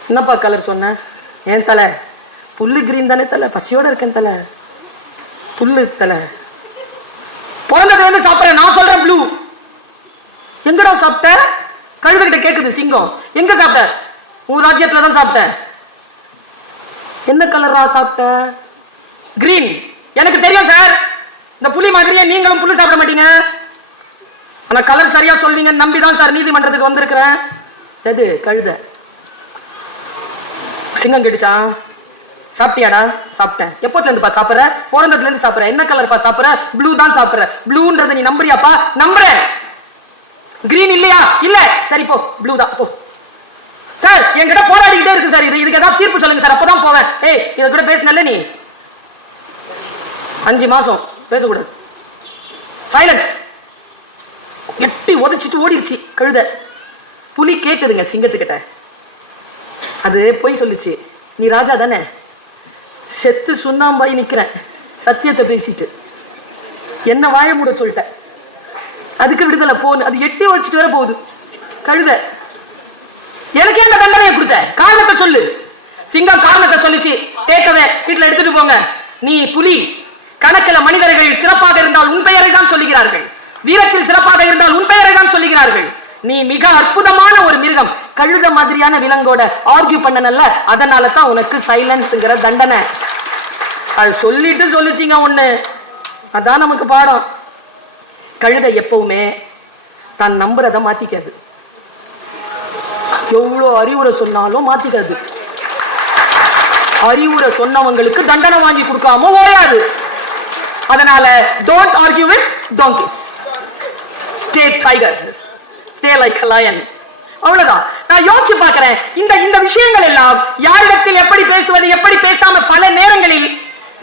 என்னப்பா கலர் சொன்ன? ஏன் தலை, புல்லு கிரீன் தானே தலை, பசியோட இருக்கேன் தலை, புல்லு தலை. பிறந்ததுல இருந்து சாப்பிட்றேன், நான் சொல்றேன் ப்ளூ. எங்கடா சாப்பிட்ட? கழுதைகிட்ட கேக்குது சிங்கம். எங்க சாப்பிட்ட? உன் ராஜ்யத்துல தான் சாப்பிட்டேன். என்ன கலரா சாப்பிட்ட? கிரீன். எனக்கு தெரியும் சார், இந்த புலி மாதிரியே நீங்களும் புல்லு சாப்பிட மாட்டீங்க, ஆனா கலர் சரியா சொல்வீங்க நம்பிதான் சார் நீதிமன்றத்துக்கு வந்திருக்கிறேன். எது? கழுதை. சிங்கம் கேட்டுச்சா, சாப்பிட்டியாடா? சாப்பிட்டேன். எப்போத்துல இருந்துப்பா சாப்பிட்ற? பிறந்ததுல இருந்து சாப்பிட்ற. என்ன கலர்ப்பா சாப்பிட்ற? ப்ளூ தான் சாப்பிட்ற. ப்ளூன்றது நீ நம்புறியாப்பா? நம்புறேன். கிரீன் இல்லையா? இல்ல. சரி போ, ப்ளூ தான் போ. சார் என்கிட்ட போராடிக்கிட்டே இருக்கு சார், இதுக்கு ஏதாவது தீர்ப்பு சொல்லுங்க சார், அப்பதான் போவேன். ஏய் இத கூட பேசினல்ல நீ, 5 மாசம் பேசக்கூடாது. சைலன்ஸ். எட்டி உதச்சிட்டு ஓடிடுச்சு கழுதை. புலி கேக்குதுங்க சிங்கத்துக்கிட்ட. அது போய் சொல்லுச்சு, நீ ராஜா தானே, செத்து சுண்ணாம்பாய் நிக்கிறேன், சத்தியத்தை பேசிட்டு என்ன வாய மூட சொல்லிட்ட, அதுக்கு விடுதலை போன்னு. அது எட்டி வச்சுட்டு வர போகுது கழுதை. எனக்கு என்ன தண்டனையை கொடுத்த? காரணத்தை சொல்லு. சிங்கம் காரணத்தை சொல்லிச்சு, கேட்கவே வீட்டுல எடுத்துட்டு போங்க. நீ புலி, கணக்கில் மனிதர்கள் சிறப்பாக இருந்தால் உன் பெயரை தான் சொல்லுகிறார்கள், வீரத்தில் சிறப்பாக இருந்தால் உன் பெயரை தான் சொல்லுகிறார்கள். நீ மிக அற்புதமான ஒரு மிருகம், கழுத மாதிரியான விலங்கோட ஆர்கியூ பண்ணனல்ல, அதனால தான் உனக்கு சைலன்ஸ்ங்கிற தண்டனை. அது சொல்லிட்டு சொல்லிச்சிங்க ஒண்ணு, அதான் நமக்கு பாடம். கழுதை எப்பவுமே தான் நம்புறத மாத்திக்காது, எவ்வளவு அறிவுரை சொன்னாலும் மாத்திக்காது. அறிவுரை சொன்னவங்களுக்கு தண்டனை வாங்கி கொடுக்காம ஓயாது. அதனால don't argue with donkeys, stay tiger, stay like a lion. அவ்வளவுதான். நான் யோசிச்சு பார்க்கிறேன், இந்த விஷயங்கள் எல்லாம் யாரிடத்தில் எப்படி பேசுவது, எப்படி பேசாம பல நேரங்களில்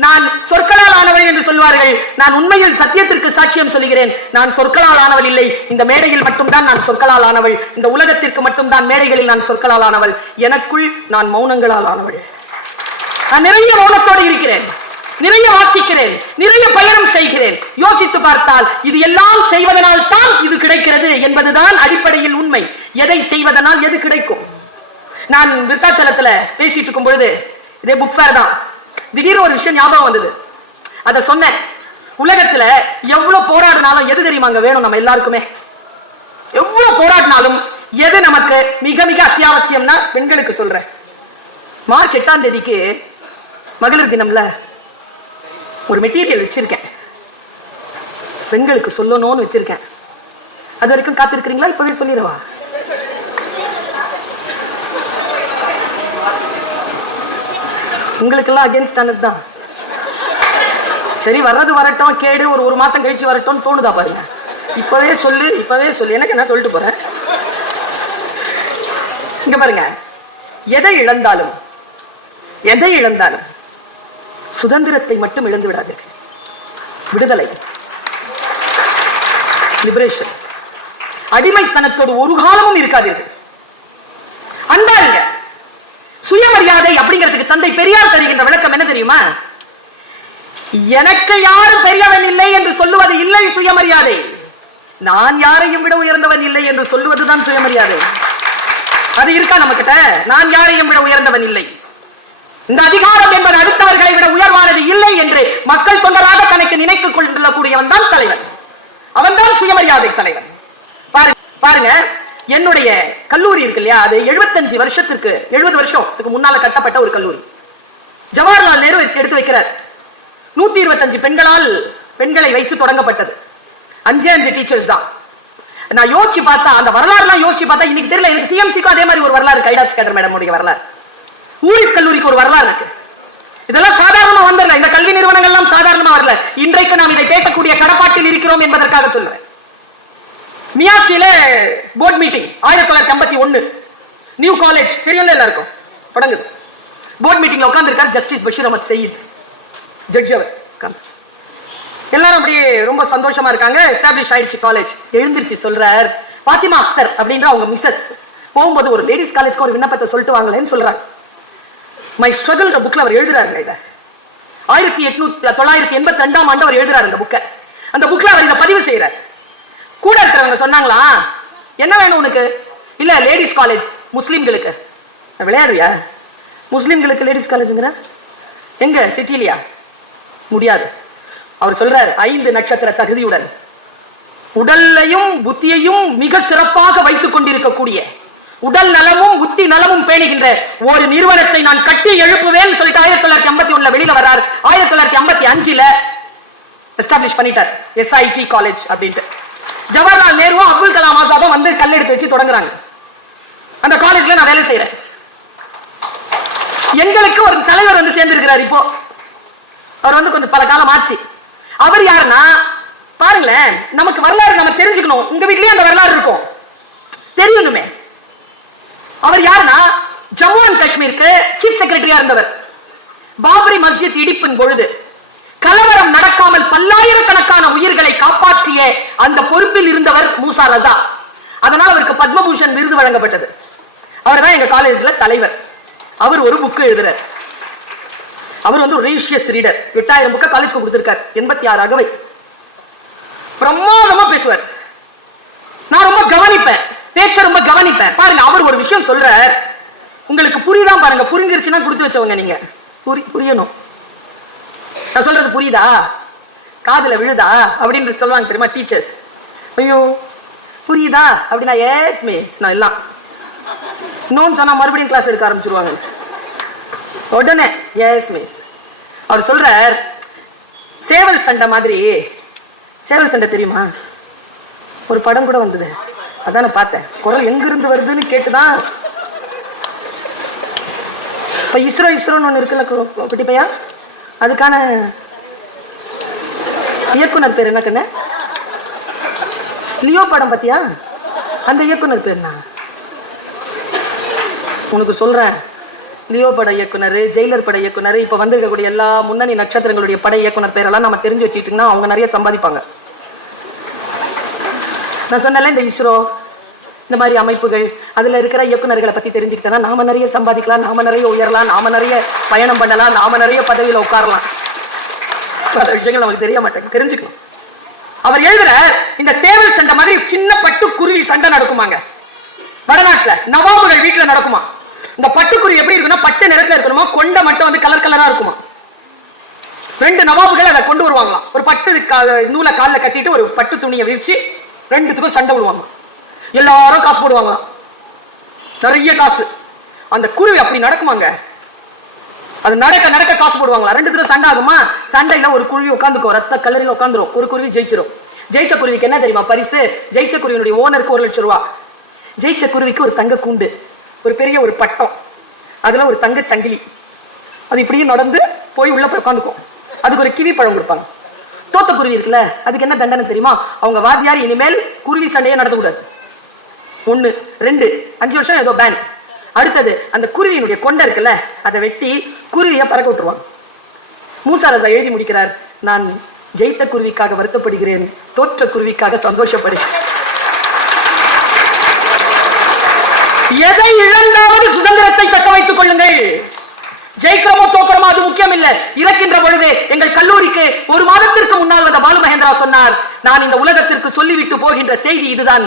நான் சொற்களால் ஆனவள் என்று சொல்வார்கள். நான் உண்மையில் சத்தியத்திற்கு சாட்சியம் சொல்கிறேன், நான் சொற்களால் ஆனவள் இல்லை. இந்த மேடையில் மட்டும்தான் நான் சொற்களால் ஆனவள், இந்த உலகத்திற்கு மட்டும்தான் மேடைகளில் நான் சொற்களால் ஆனவள். எனக்குள் நான் மௌனங்களால் ஆனவள். நான் நிறைய மௌனத்தோடு இருக்கிறேன், நிறைய வாசிக்கிறேன், நிறைய பயணம் செய்கிறேன். யோசித்து பார்த்தால் இது எல்லாம் செய்வதனால் தான் இது கிடைக்கிறது என்பதுதான் அடிப்படையில் உண்மை. எதை செய்வதனால் எது கிடைக்கும்? நான் விருத்தாச்சலத்துல பேசிட்டு இருக்கும் பொழுது, இதே புக் ஃபேர் தான், திடீர்னு ஒரு விஷயம் ஞாபகம் வந்தது. அத சொன்னேன். உலகத்துல எவ்வளவு போராடினாலும் எது தெரியுமாங்க வேணும் நம்ம எல்லாருக்குமே? எவ்வளவு போராடினாலும் எது நமக்கு மிக மிக அத்தியாவசியம்னா, பெண்களுக்கு சொல்றேன். மார்ச் 8ஆம் தேதிக்கு மகளிர் தினம்ல ஒரு மெட்டீரியல் வச்சிருக்கேன், பெண்களுக்கு சொல்லணும்னு வச்சிருக்கேன். அது வரைக்கும் காத்திருக்கிறீங்களா? இப்பவே சொல்லிடவா? உங்களுக்கெல்லாம் அகேன்ஸ்ட் ஆனதுதான். சரி வர்றது வரட்டும், கேடு ஒரு மாசம் கழிச்சு வரட்டும் தோணுதா பாருங்க. இப்பவே சொல்லு, இப்பவே சொல்லு. எனக்கு என்ன சொல்லிட்டு போறேன்? இங்க பாருங்க, எதை இழந்தாலும் சுதந்திரத்தை மட்டும் இழந்து விடாதீர்கள். விடுதலை லிபரேஷன். அடிமைத்தனத்தோடு ஒரு காலமும் இருக்காதீர்கள். அன்பாருங்க. சுயமரியாதை அப்படிங்கிறதுக்கு தந்தை பெரியார் தருகின்ற விளக்கம் என்ன தெரியுமா? எனக்கு யாரும் பெரியவன் இல்லை என்று சொல்லுவது இல்லை சுயமரியாதை. நான் யாரையும் விட உயர்ந்தவன் இல்லை என்று சொல்லுவதுதான் சுயமரியாதை. அது இருக்கா நம்ம கிட்ட? நான் யாரையும் விட உயர்ந்தவன் இல்லை, இந்த அதிகாரம் என்பது அடுத்தவர்களை விட உயர்வானது இல்லை என்று மக்கள் தொண்டராக தனக்கு நினைத்துக் கொள்ளக்கூடியவன் தான் தலைவன். அவன் தான் சுயமரியாதை தலைவன். பாருங்க, என்னுடைய கல்லூரி இருக்கு இல்லையா, அது 75 வருஷத்துக்கு 70 வருஷத்துக்கு முன்னால கட்டப்பட்ட ஒரு கல்லூரி. ஜவஹர்லால் நேரு எடுத்து வைக்கிறார். 125 பெண்களை வைத்து தொடங்கப்பட்டது. 5 டீச்சர்ஸ் தான். நான் யோசிச்சு பார்த்தா, அந்த வரலாறுலாம் யோசிச்சு பார்த்தா இன்னைக்கு தெரியல. எனக்கு சிஎம்சிக்கும் அதே மாதிரி ஒரு வரலாறு, கைடாஸ் கேடர் மேடம் உடைய வரலாறு, ஊரிஸ் கல்லூரிக்கு ஒரு வரலாறு இருக்கு. இதெல்லாம் சாதாரணமா வந்துடல, இந்த கல்வி நிறுவனங்கள் எல்லாம் சாதாரணமா வரல. இன்றைக்கு நாம் இதை பேசக்கூடிய கடப்பாட்டில் இருக்கிறோம் என்பதற்காக சொல்றேன். மியாசியில போர்ட் மீட்டிங் 1951, நியூ காலேஜ் தெரியல எல்லாருக்கும், தொடங்குது. போர்ட் மீட்டிங்ல உட்கார்ந்து இருக்கார் ஜஸ்டிஸ் பஷீர் அஹமத் சயீத், ஜட்ஜ். அவர் எல்லாரும் அப்படியே ரொம்ப சந்தோஷமா இருக்காங்க. எஸ்டாப்ளிஷ் ஆயிடுச்சு காலேஜ். எழுந்திருச்சு சொல்றார், பாத்திமா அக்தர் அப்படின்ற அவங்க மிஸ்ஸஸ் போகும்போது ஒரு லேடிஸ் காலேஜ்க்கு ஒரு விண்ணப்பத்தை சொல்லிட்டு வாங்கலன்னு சொல்றாங்க. மை ஸ்ட்ரகிள் புக்ல அவர் எழுதுறாருங்க. இத 1982ஆம் ஆண்டு அவர் எழுதுறாரு இந்த புக்கை. அந்த புக்ல அவர் இதை பதிவு செய்யறார். கூட இருக்கிறவங்க சொன்னாங்களா, என்ன வேணும் உனக்கு? இல்ல லேடிஸ் காலேஜ் முஸ்லிம்களுக்கு. விளையாடுறியா? முஸ்லிம்களுக்கு லேடிஸ் காலேஜ்ங்கிற எங்க? சிட்டிலியா? முடியாது. அவர் சொல்றாரு, 5 நட்சத்திர தகுதியுடன் உடலையும் புத்தியையும் மிக சிறப்பாக வைத்துக் கொண்டிருக்கக்கூடிய, உடல் நலமும் புத்தி நலமும் பேணுகின்ற ஒரு நிறுவனத்தை நான் கட்டி எழுப்புவேன் சொல்லிட்டு 1951 வெளியில வர்றார். 1955 எஸ்டாப்ளிஷ் பண்ணிட்டார் எஸ்ஐடி காலேஜ் அப்படின்ட்டு. ஜவஹர்லால் நேருவும் அப்துல் கலாம் ஆசாதும் வந்து கல்லெடுத்து வச்சு தொடங்குறாங்க. அந்த காலேஜ்ல நான் வேலை செய்யறேன். எங்களுக்கு ஒரு தலைவர் வந்து சேர்ந்து இருக்கிறார். இப்போ அவர் வந்து கொஞ்சம் பல காலம் ஆச்சு. அவர் யாருன்னா, பாருங்களேன், நமக்கு வரலாறு நம்ம தெரிஞ்சுக்கணும். உங்க வீட்லயே அந்த வரலாறு இருக்கும், தெரியணுமே. அவர் யாருன்னா, ஜம்மு அண்ட் காஷ்மீருக்கு சீஃப் செக்ரட்டரியா இருந்தவர். பாபரி மஸ்ஜித் இடிப்பின் பொழுது கலவரம் நடக்காமல் பல்லாயிரக்கணக்கான உயிர்களை காப்பாற்றிய அந்த பொறுப்பில் இருந்தவர் மூசா ரசா. அதனால் அவருக்கு பத்மபூஷன் விருது வழங்கப்பட்டது. அவர் தான் எங்க காலேஜ்ல தலைவர். அவர் ஒரு புக் எழுதுறார். அவர் வந்து ஒரு ரேஷியஸ் ரீடர். 8000 புக்க காலேஜ்க்கு கொடுத்திருக்கார். 86 அகவை. பிரமாதமா பேசுவார். நான் ரொம்ப கவனிப்பேன், பேச்ச ரொம்ப கவனிப்பேன். பாருங்க, அவர் ஒரு விஷயம் சொல்றார், உங்களுக்கு புரியுதா பாருங்க. புரிஞ்சிருச்சுன்னா கொடுத்து வச்சவங்க நீங்க. புரியணும். நான் சொல்றது புரியுதா, காதுல விழுதா அப்படின்னு சொல்லுவாங்க தெரியுமா டீச்சர்ஸ். ஐயோ புரியுதா அப்படின்னா எஸ் மிஸ் நான் எல்லாம் இன்னொன்னு சொன்னா மறுபடியும் கிளாஸ் எடுக்க ஆரம்பிச்சிருவாங்க. உடனே எஸ் மிஸ். அவர் சொல்றார், சேவல் சண்டை மாதிரி. சேவல் சண்டை தெரியுமா? ஒரு படம் கூட வந்தது, அதான் நான் பார்த்தேன். குரல் எங்க இருந்து வருதுன்னு கேட்டுதான். இப்ப இஸ்ரோன்னு ஒண்ணு இருக்குல்ல குட்டி பையா, அதுக்கான இயக்குனர் பேர் என்ன கண்ணு? லியோ படம் பத்தியா? அந்த இயக்குனர் பேர் நான் உனக்கு சொல்றேன். லியோ பட இயக்குனர், ஜெயிலர் பட இயக்குனர், இப்ப வந்திருக்கக்கூடிய எல்லா முன்னணி நட்சத்திரங்களுடைய பட இயக்குனர் பேரெல்லாம் நம்ம தெரிஞ்சு வச்சுக்கிட்டோம்னா அவங்க நிறைய சம்பாதிப்பாங்க. நான் சொன்னல, இந்த இஸ்ரோ இந்த மாதிரி அமைப்புகள், அதுல இருக்கிற இயக்குநர்களை பத்தி தெரிஞ்சுக்கிட்டா நாம நிறைய சம்பாதிக்கலாம், நாம நிறைய உயரலாம், நாம நிறைய பயணம் பண்ணலாம், நாம நிறைய பதவியில உட்காரலாம். பல விஷயங்கள் நமக்கு தெரிய மாட்டேங்க, தெரிஞ்சுக்கணும். அவர் எழுதுற இந்த சேவல் சண்டை மாதிரி சின்ன பட்டு குருவி சண்டை நடக்குமாங்க வடநாட்டுல. நவாபுகள் வீட்டுல நடக்குமா. இந்த பட்டுக்குருவி எப்படி இருக்குன்னா, பட்டு நிறத்துல இருக்கணுமா, கொண்டை மட்டும் வந்து கலர் கலரா இருக்குமா. 2 நவாபுகள் அதை கொண்டு வருவாங்களாம். ஒரு பட்டு நூலை காலில் கட்டிட்டு ஒரு பட்டு துணியை விரிச்சு 2த்துக்கும் சண்டை விடுவாங்க. எல்லாரும் காசு போடுவாங்க, நிறைய காசு. அந்த குருவி அப்படி நடக்குமாங்க. அது நடக்க நடக்க காசு போடுவாங்களா. 2 தடவை சண்டை ஆகுமா. சண்டையில ஒரு குருவி உட்காந்துக்கும், ரத்த கல்லறையில் உட்காந்துரும். ஒரு குருவி ஜெயிச்சிரும். ஜெயிச்ச குருவிக்கு என்ன தெரியுமா பரிசு? ஜெயிச்ச குருவினுடைய ஓனருக்கு 1 லட்சம் ரூபாய். ஜெயிச்ச குருவிக்கு ஒரு தங்க கூண்டு, ஒரு பெரிய ஒரு பட்டம், அதுல ஒரு தங்க சங்கிலி. அது இப்படியும் நடந்து போய் உள்ள போய் உட்காந்துக்கும். அதுக்கு ஒரு கிவி பழம் கொடுப்பாங்க. தோத்த குருவி இருக்குல்ல, அதுக்கு என்ன தண்டனை தெரியுமா? அவங்க வாத்தியார் இனிமேல் குருவி சண்டையை நடத்தக்கூடாது. 1, 2, 5 வருஷம் ஏதோ பேன். அடுத்தது அந்த குருவியினுடைய கொண்டை இருக்குல்ல, அதை வெட்டி குருவியை பறக்க விட்டுருவாங்க. மூசா ரசா எழுதி முடிக்கிறார், நான் ஜெயித்த குருவிக்காக வருத்தப்படுகிறேன், தோற்ற குருவிக்காக சந்தோஷப்படுகிறேன். எதை இழந்தாவது சுதந்திரத்தை தக்க வைத்துக் கொள்ளுங்கள். ஜெயிக்கிறோமோ தோக்கிறோமோ அது முக்கியம் இல்ல. இறக்கின்ற பொழுது எங்கள் கல்லூரிக்கு ஒரு மாதத்திற்கு முன்னால் வந்த பாலு மகேந்திரா சொன்னார், நான் இந்த உலகத்திற்கு சொல்லிவிட்டு போகின்ற செய்தி இதுதான்,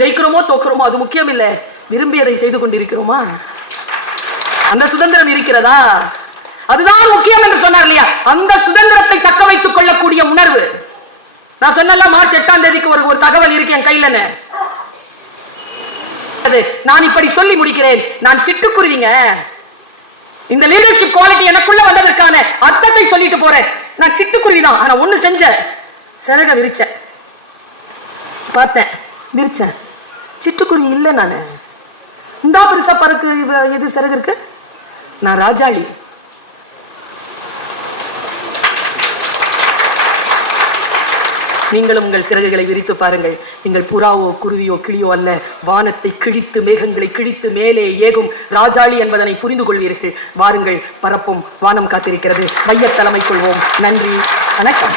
ஜெயிக்கிறோமோ தோக்கிறோமோ அது முக்கியம் இல்ல, விரும்பியதை செய்து கொண்டிருக்கிறோமா, அந்த சுதந்திரம் இருக்கிறதா, அதுதான் முக்கியம் என்று சொன்னார் இல்லையா. அந்த சுதந்திரத்தை தக்க வைத்துக் கொள்ளக்கூடிய உணர்வு. நான் சொன்னல மார்ச் 8ஆம் தேதிக்கு ஒரு தகவல் இருக்கு என் கையில. நான் இப்படி சொல்லி முடிக்கிறேன். நான் சிட்டுக்குருவிங்க. இந்த லீடர்ஷிப் குவாலிட்டி எனக்குள்ள வந்ததற்கான அர்த்தத்தை சொல்லிட்டு போறேன். நான் சிட்டுக்குருவி தான். ஆனா ஒண்ணு செஞ்ச, சிறக விரிச்ச பார்த்தேன், விரிச்சேன். சிட்டுக்குருவி இல்ல நானு. இந்த பெருசா பறக்கு எது சிறகு இருக்கு, நான் ராஜாளி. நீங்களும் உங்கள் சிறகுகளை விரித்து பாருங்கள். நீங்கள் புறாவோ குருவியோ கிளியோ அல்ல, வானத்தை கிழித்து மேகங்களை கிழித்து மேலே ஏகும் ராஜாளி என்பதனை புரிந்து கொள்வீர்கள். வாருங்கள், பரப்பும், வானம் காத்திருக்கிறது. மையத்தலைமை கொள்வோம். நன்றி, வணக்கம்.